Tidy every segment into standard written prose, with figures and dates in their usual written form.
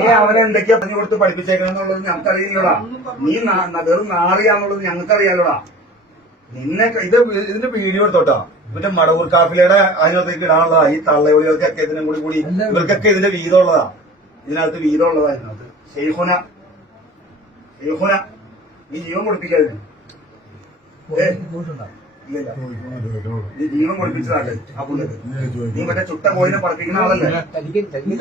നീ അവനെ എന്തൊക്കെയാ പറഞ്ഞു കൊടുത്ത് പഠിപ്പിച്ചേക്കണെന്നുള്ളത് ഞങ്ങൾക്കറിയില്ലടാ. നീ വെറും നാറിയാന്നുള്ളത് ഞങ്ങൾക്കറിയാലോടാ. നിന്നെ ഇതിന്റെ വീഡിയോ എടുത്തോട്ടാ. മറ്റേ മടവൂർ കാഫിലയുടെ അതിനകത്തേക്ക് ഇടാനുള്ളതാ. ഈ തള്ളയൊളികൾക്കൊക്കെ ഇതിനും കൂടി ഇവർക്കൊക്കെ ഇതിന്റെ വീതമുള്ളതാ. ഇതിനകത്ത് വീതമുള്ളതാ. ഇതിനകത്ത് ഷെയ്ഖുന നീ ജീവൻ കൊടുപ്പിക്കാതിന്. ഇല്ല, നീ ജീവൻ കൊടുപ്പിച്ചതാട്ടെ ആ പുള്ളിക്ക്. നീ മറ്റേ ചുട്ട കോയിനെ പറപ്പിക്കുന്ന ആളല്ലേ? നീ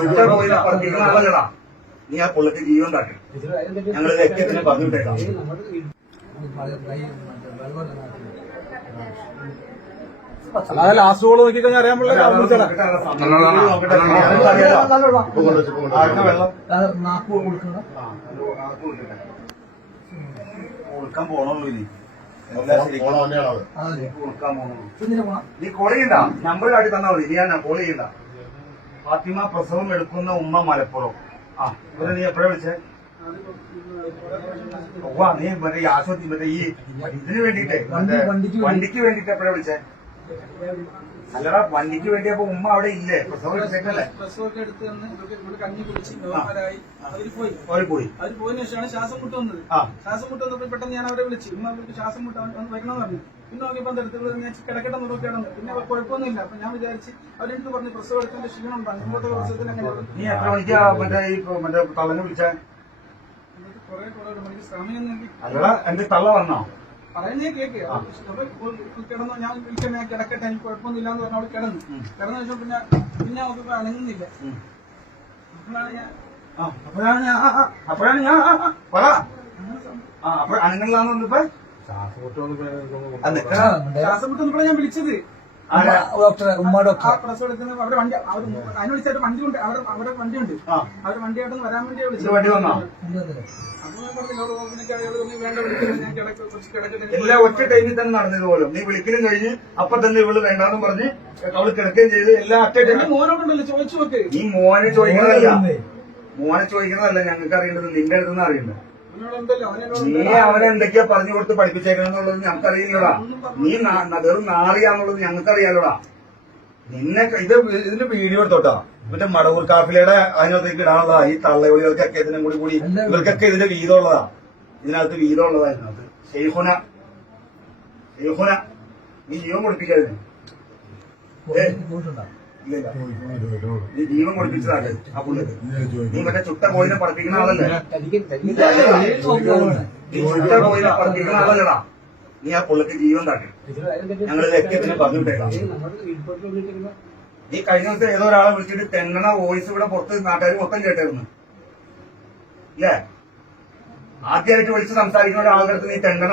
ചുട്ട കോയിനെ പറപ്പിക്കുന്ന ആളല്ലടാ. നീ ആ പുള്ളിക്ക് ജീവൻ താട്ടെ. ഞങ്ങളിത് എക്കത്തിന് പറഞ്ഞു വിട്ടേക്കാം. ലാസ്റ്റ് ഗോള് നോക്കിക്കഴിഞ്ഞാൽ അറിയാൻ കൊടുക്കാൻ പോണുള്ളൂ. ഇനി കൊടുക്കാൻ പോണുള്ളൂ. നീ കോൾ ചെയ്യണ്ട, നമ്പർ കാട്ടി തന്നാ മതി. നീ ഞാൻ കോൾ ചെയ്യണ്ട. ഫാത്തിമ പ്രസവം എടുക്കുന്ന ഉമ്മ മലപ്പുറം. ആ ഇവരെ നീ എപ്പോഴാ വിളിച്ചേ? നീ മറ്റേ ഈ ആശുപത്രി മറ്റേ ഈ ഇതിന് വേണ്ടിട്ടേ വണ്ടിക്ക് വേണ്ടിട്ട് എപ്പോഴാ വിളിച്ചേ? അല്ലടാ, വണ്ടിക്ക് വേണ്ടിയപ്പോ ഉമ്മ അവിടെ ഇല്ലേ? പ്രസവം എടുത്തേക്കല്ലേ? പ്രസവമൊക്കെ എടുത്ത് ഇവിടെ കഞ്ഞി കുടിച്ച് നോർമലായി അവര് പോയി. അവര് പോയതിനു ശേഷമാണ് ശ്വാസം മുട്ട് വന്നത്. ശ്വാസം മുട്ട് വന്നപ്പോൾ പെട്ടെന്ന് ഞാൻ അവരെ വിളിച്ചു. ഉമ്മ അവർക്ക് ശ്വാസം മുട്ട് വയ്ക്കണമെന്ന് പറഞ്ഞു. പിന്നെ നോക്കിയപ്പോൾ അടുത്ത് ഞാൻ കിടക്കട്ടെ നോക്കിയാണെന്ന്. പിന്നെ അവർ കുഴപ്പമൊന്നുമില്ല. അപ്പൊ ഞാൻ വിചാരിച്ച് അവരെടുത്ത് പറഞ്ഞു പ്രസവം എടുക്കേണ്ട ക്ഷീണം ഉണ്ടാകും. മുമ്പത്തെ പ്രസവത്തിന് അങ്ങനെ നീ എത്ര മണിക്കാ മറ്റേ തള്ളനെ വിളിച്ചേ? കുറെ മണിക്ക് സമയം നോക്കി. അല്ലടാ, എന്റെ തള്ള വന്നോ? പറയുന്നേ കേക്ക്. കിടന്നു, ഞാൻ വിളിക്കാൻ കിടക്കട്ടെ, എനിക്ക് കുഴപ്പമൊന്നുമില്ല എന്ന് പറഞ്ഞ അവൾ കിടന്ന ശേഷം പിന്നെ അവർക്ക് അനങ്ങുന്നില്ല. അപ്പോഴാണ് ഞാൻ പറ അപ്പോൾ അനങ്ങലാന്ന് വന്നപ്പോ ശ്വാസം മുട്ട് വന്നപ്പോഴാണ് ഞാൻ വിളിച്ചത്. പ്രസവം എടുക്കുന്ന അവരുടെ വണ്ടി അതിന് വിളിച്ചായിട്ട് വണ്ടിയുണ്ട്. അവരുടെ വണ്ടിയുണ്ട്. അവരുടെ വണ്ടിയായിട്ടൊന്ന് വരാൻ വേണ്ടി വിളിച്ചത്. വണ്ടി വന്നോ? എല്ലാം ഒറ്റ ടൈമിൽ തന്നെ നടന്നത് പോലും. നീ വിളിക്കലും കഴിഞ്ഞ് അപ്പൊ തന്നെ ഇവള് വേണ്ടാന്നും പറഞ്ഞ് അവള് കിടക്കുകയും ചെയ്ത് എല്ലാം ഒറ്റ ടൈമിൽ. മോനോട്ടുണ്ടല്ലോ ചോദിച്ചു നോക്ക്. നീ മോനെ ചോദിക്കുന്നതല്ല ഞങ്ങൾക്ക് അറിയേണ്ടത്, നിന്റെ അടുത്തുനിന്ന് അറിയേണ്ടത്. നീ അവനെ എന്തൊക്കെയാ പറഞ്ഞു കൊടുത്ത് പഠിപ്പിച്ചേക്കണെന്നുള്ളത് ഞങ്ങൾക്കറിയില്ലടാ. നീ വെറും നാറിയാന്നുള്ളത് ഞങ്ങൾക്കറിയാലോടാ. നിന്നെ ഇതിന്റെ വീഡിയോ എടുത്തോട്ടാ. മറ്റേ മടവൂർ കാഫിലയുടെ അതിനകത്തേക്ക് ഇടാനുള്ളതാ. ഈ തള്ളയൊളികൾക്കൊക്കെ ഇതിനും കൂടി ഇവർക്കൊക്കെ ഇതിന്റെ വീതമുള്ളതാ. ഇതിനകത്ത് വീതമുള്ളതാ. ഇതിനകത്ത് ഷെയ്ഖുന നീ ജീവൻ കൊടുപ്പിക്കാതിന്. ഇല്ല, നീ ജീവൻ കൊടുപ്പിച്ചതാട്ടെ ആ പുള്ളിക്ക്. നീ മറ്റേ ചുട്ട കോയിനെ പറപ്പിക്കുന്ന ആളല്ലേ? നീ ചുട്ട കോയിനെ പറപ്പിക്കുന്ന ആളല്ലടാ. നീ ആ പുള്ളിക്ക് ജീവൻ താട്ടെ. ഞങ്ങളിത് എക്കത്തിന് പറഞ്ഞു വിട്ടേക്കാം. നീ കഴിഞ്ഞ ദിവസം ഏതോ ഒരാളെ വിളിച്ചിട്ട് തെന്നണ വോയിസ് ഇവിടെ പുറത്ത് നാട്ടുകാർ മൊത്തം കേട്ടായിരുന്നു. ഇല്ലേ? ആദ്യമായിട്ട് വിളിച്ച് സംസാരിക്കുന്ന ഒരാളുടെ അടുത്ത് നീ തെന്നണ